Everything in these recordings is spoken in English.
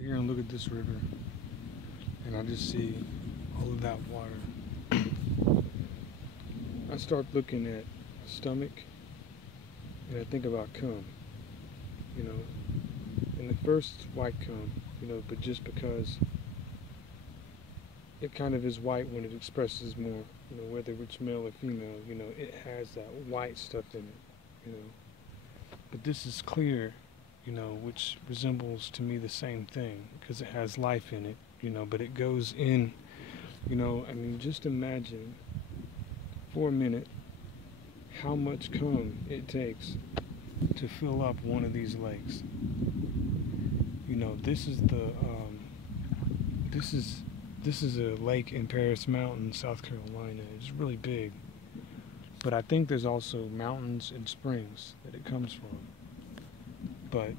Here and look at this river, and I just see all of that water. I start looking at stomach, and I think about cum, you know, and the first white cum, but just because it kind of is white when it expresses more, whether it's male or female, it has that white stuff in it. But this is clear, which resembles to me the same thing because it has life in it, but it goes in, just imagine for a minute how much cum it takes to fill up one of these lakes. This is this is a lake in Paris Mountain, South Carolina. It's really big, but I think there's also mountains and springs that it comes from. But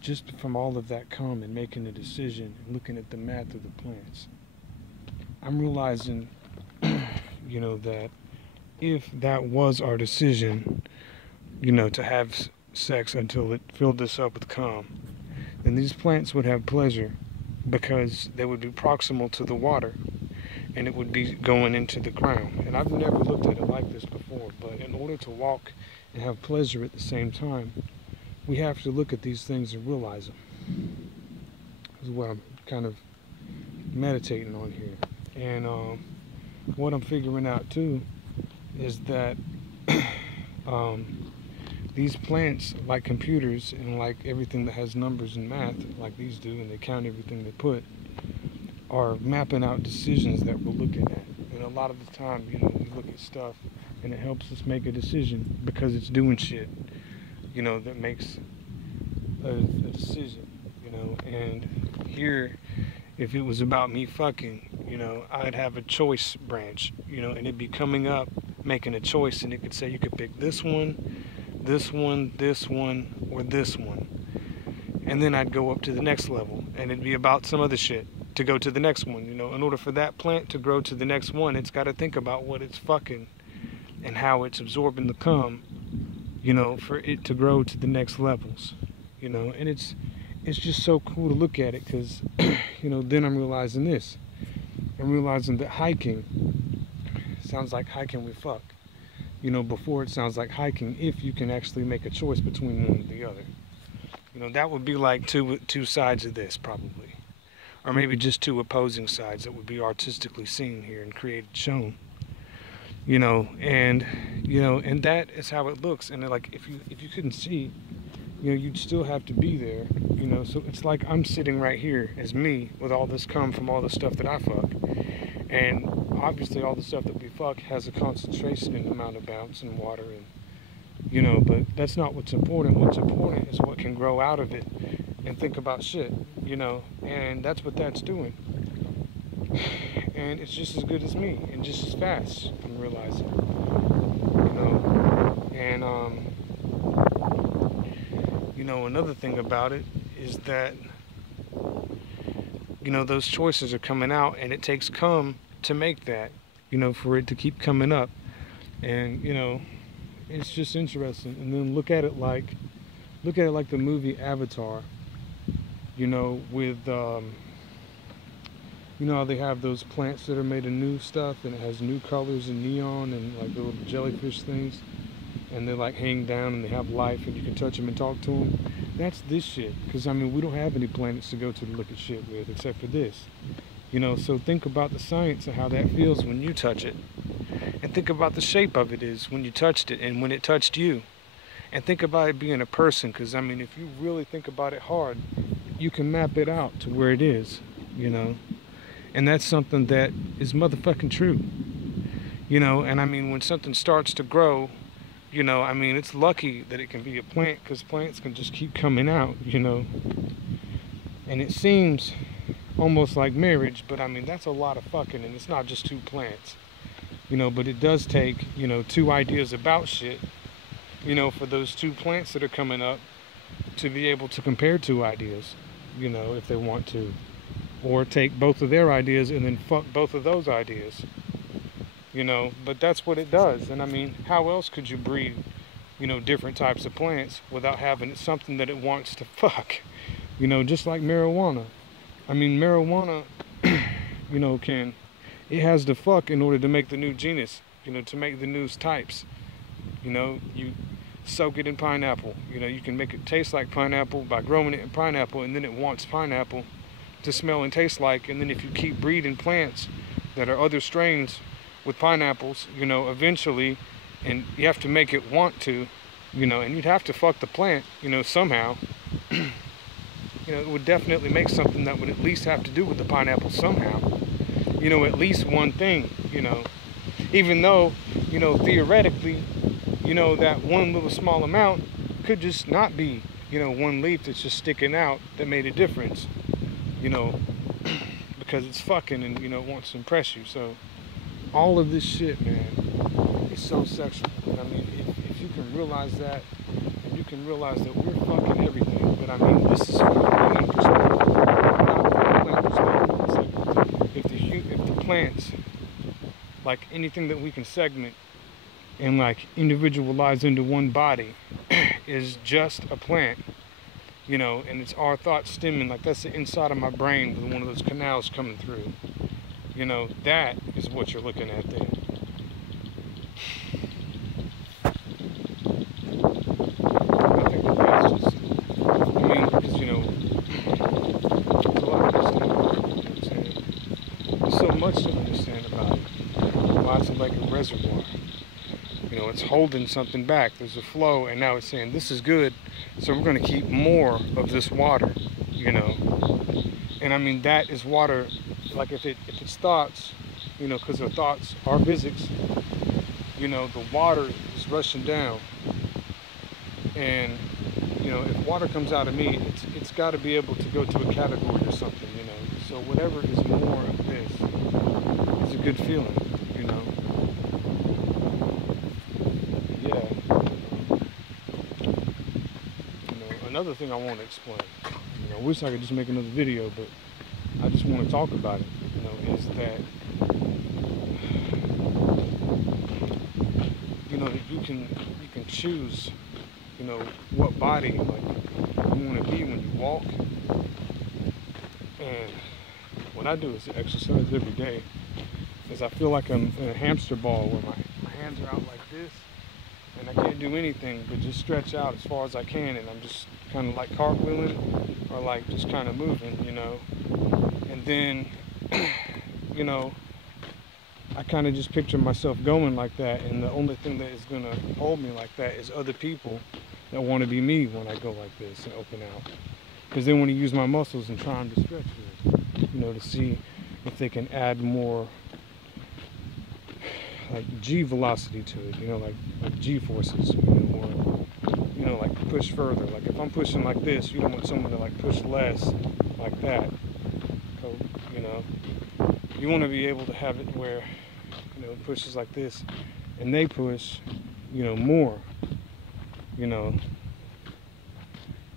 just from all of that cum and making a decision and looking at the math of the plants, I'm realizing, that if that was our decision, to have sex until it filled us up with cum, then these plants would have pleasure because they would be proximal to the water and it would be going into the ground. And I've never looked at it like this before, but in order to walk and have pleasure at the same time, we have to look at these things and realize them. This is what I'm kind of meditating on here. And what I'm figuring out too is that these plants, like computers and like everything that has numbers and math, like these do, and they count everything they put, are mapping out decisions that we're looking at. And a lot of the time, we look at stuff and it helps us make a decision because it's doing shit, that makes a decision, and here, if it was about me fucking, I'd have a choice branch, and it'd be coming up, making a choice, and it could say you could pick this one, this one, this one, or this one. And then I'd go up to the next level, and it'd be about some other shit to go to the next one, In order for that plant to grow to the next one, it's got to think about what it's fucking and how it's absorbing the cum, for it to grow to the next levels, and it's just so cool to look at it because, then I'm realizing this. I'm realizing that hiking sounds like hiking with fuck. Before it sounds like hiking if you can actually make a choice between one or the other. That would be like two sides of this probably. Or maybe just two opposing sides that would be artistically seen here and created, shown. And that is how it looks. And like if you couldn't see, you'd still have to be there. So it's like I'm sitting right here as me with all this cum from all the stuff that I fuck. And obviously all the stuff that we fuck has a concentration in the amount of bounce and water and but that's not what's important. What's important is what can grow out of it and think about shit, and that's what that's doing. And it's just as good as me and just as fast, I'm realizing. And another thing about it is that those choices are coming out, and it takes cum to make that, for it to keep coming up. And it's just interesting. And then look at it like the movie Avatar, with how they have those plants that are made of new stuff and it has new colors and neon and like the little jellyfish things, and they like hang down and they have life and you can touch them and talk to them. That's this shit, because we don't have any planets to go to look at shit with except for this. So think about the science of how that feels when you touch it. And think about the shape of it is when you touched it and when it touched you. And think about it being a person, because if you really think about it hard, you can map it out to where it is, And that's something that is motherfucking true. And when something starts to grow, it's lucky that it can be a plant, because plants can just keep coming out, And it seems almost like marriage, but that's a lot of fucking, and it's not just two plants, but it does take, two ideas about shit, for those two plants that are coming up to be able to compare two ideas, if they want to, or take both of their ideas and then fuck both of those ideas, but that's what it does. And how else could you breed, different types of plants without having something that it wants to fuck, just like marijuana. I mean, marijuana, you know, it has the fuck in order to make the new genus, you know, to make the new types. You know, you soak it in pineapple. You know, you can make it taste like pineapple by growing it in pineapple, and then it wants pineapple to smell and taste like. And then if you keep breeding plants that are other strains with pineapples, you know, eventually, and you have to make it want to, you know, and you'd have to fuck the plant, you know, somehow. You know, it would definitely make something that would at least have to do with the pineapple somehow. You know, at least one thing, you know. Even though, you know, theoretically, you know, that one little small amount could just not be, you know, one leaf that's just sticking out that made a difference. You know, because it's fucking and, you know, it wants to impress you. So, all of this shit, man, is so sexual. And I mean, if you can realize that, and you can realize that we're fucking everything, but I mean, this is from a human perspective, not from a plant perspective. It's like if the plants, like anything that we can segment and like individualize into one body is just a plant, you know, and it's our thoughts stemming, like that's the inside of my brain with one of those canals coming through. You know, that is what you're looking at there. I think that that's just, I mean, because, you know, there's a lot to understand, you know what I'm saying? There's so much to understand about it. Why is it like a reservoir? You know, it's holding something back. There's a flow, and now it's saying, this is good, so we're going to keep more of this water, you know. And I mean, that is water. Like if it's thoughts, you know, because their thoughts are physics, you know, the water is rushing down. And, you know, if water comes out of me, it's got to be able to go to a category or something, you know. So whatever is more of this is a good feeling, you know. Yeah. You know, another thing I want to explain, you know, I wish I could just make another video, but I just want to talk about it, you know, is that, you know, that you can choose, you know, what body, like, you want to be when you walk. And what I do is exercise every day, is I feel like I'm in a hamster ball where my hands are out like this, and I can't do anything but just stretch out as far as I can, and I'm just kind of like cartwheeling, or like just kind of moving, you know. And then, you know, I kind of just picture myself going like that, and the only thing that is going to hold me like that is other people that want to be me when I go like this and open out. Because they want to use my muscles and try them to stretch this, you know, to see if they can add more, like, G velocity to it, you know, like G forces, you know, or, you know, like push further. Like if I'm pushing like this, you don't want someone to like push less like that. You know, you want to be able to have it where, you know, it pushes like this and they push, you know, more, you know,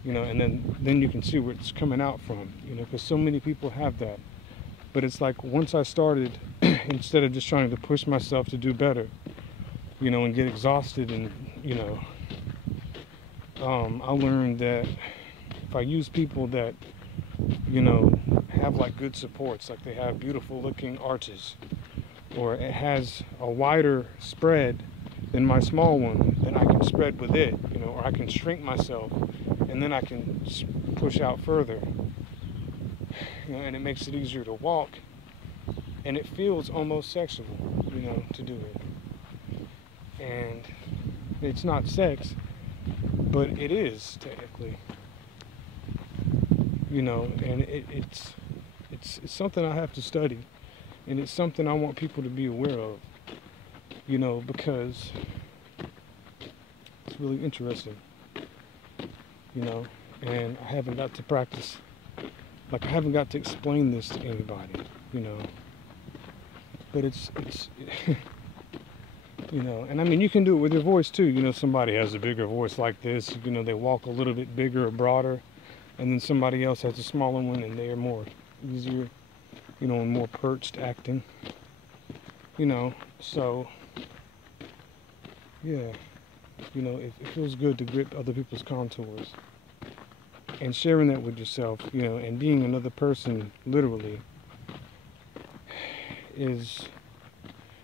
and then you can see where it's coming out from, you know, because so many people have that. But it's like once I started, instead of just trying to push myself to do better, you know, and get exhausted, and, you know, I learned that if I use people that, you know, have like good supports, like they have beautiful looking arches, or it has a wider spread than my small one, then I can spread with it, you know, or I can shrink myself and then I can push out further, you know, and it makes it easier to walk, and it feels almost sexual, you know, to do it. And it's not sex, but it is technically, you know, and it's something I have to study, and it's something I want people to be aware of, you know, because it's really interesting, you know, and I haven't got to practice, like I haven't got to explain this to anybody, you know, but it's you know, and I mean, you can do it with your voice too, you know, somebody has a bigger voice like this, you know, they walk a little bit bigger or broader, and then somebody else has a smaller one and they're more easier, you know, and more perched acting, you know. So yeah, you know, it feels good to grip other people's contours, and sharing that with yourself, you know, and being another person literally is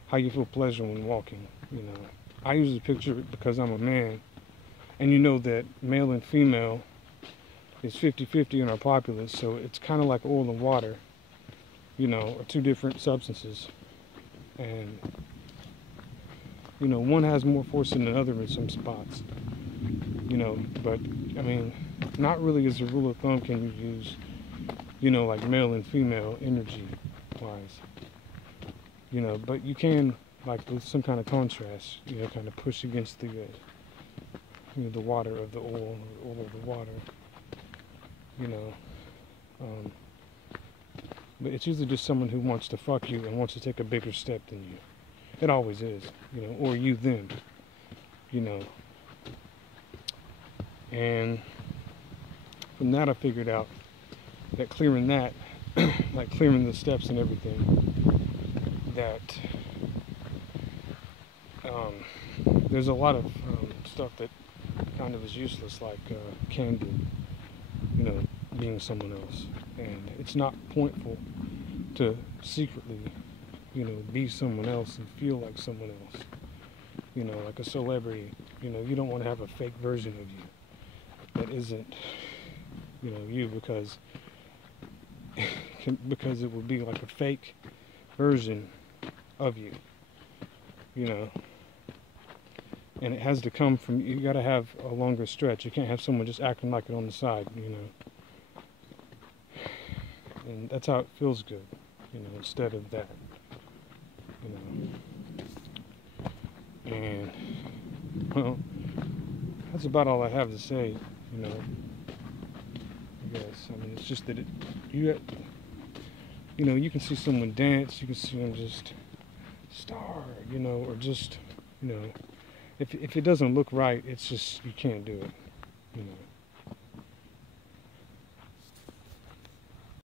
how you feel pleasure when walking, you know. I usually picture it because I'm a man, and you know that male and female is 50-50 in our populace, so it's kind of like oil and water, you know, are two different substances, and you know, one has more force than the other in some spots, you know, but I mean, not really as a rule of thumb can you use, you know, like male and female energy wise, you know, but you can, like, with some kind of contrast, you know, kind of push against the you know, the water of the oil, or oil of the water, you know. But it's usually just someone who wants to fuck you and wants to take a bigger step than you. It always is, you know, or you them, you know. And from that I figured out that clearing that, like clearing the steps and everything, that there's a lot of stuff that kind of is useless, like candy, you know, being someone else. And it's not pointful to secretly, you know, be someone else and feel like someone else. You know, like a celebrity, you know, you don't want to have a fake version of you that isn't, you know, you, because it would be like a fake version of you, you know. And it has to come from, you got to have a longer stretch. You can't have someone just acting like it on the side, you know. And that's how it feels good, you know, instead of that, you know. And, well, that's about all I have to say, you know. I guess, I mean, it's just that you know, you can see someone dance, you can see them just star, you know, or just, you know, if it doesn't look right, it's just, you can't do it.